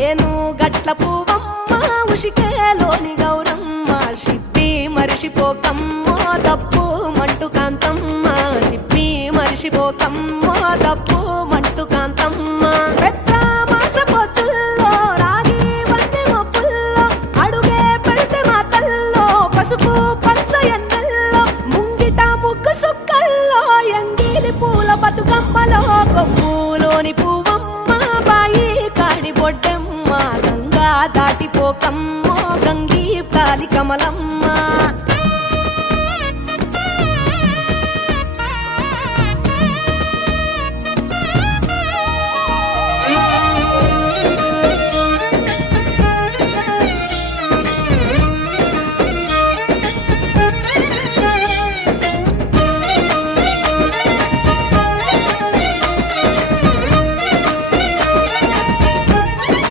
ఏను గట్ల పువ్వమ్మ ఉషికేలోని గౌరమ్మ షిప్పి మరిషిపోకమ్మో తప్పు మంటు కాంతమ్మ షిప్పి మరిషిపోకమ్మో తప్పు మంటు కాంతమ్మ పెద్ద మాస పొత్తుల్లో రాగి వన్నె మొప్పుల్లో అడుగే పెడితే మాతల్లో పసుపు పచ్చ ఎన్నెల్లో ముంగిట ముగ్గు సుక్కల్లో ఎంగిలి పూల బతుకమ్మలో కొమ్ములోని పువ్వమ్మ బాయి కాడి బొడ్డెమ్మ గంగా దాటిపోకమ్మో గంగీ కాలి కమలమ్మ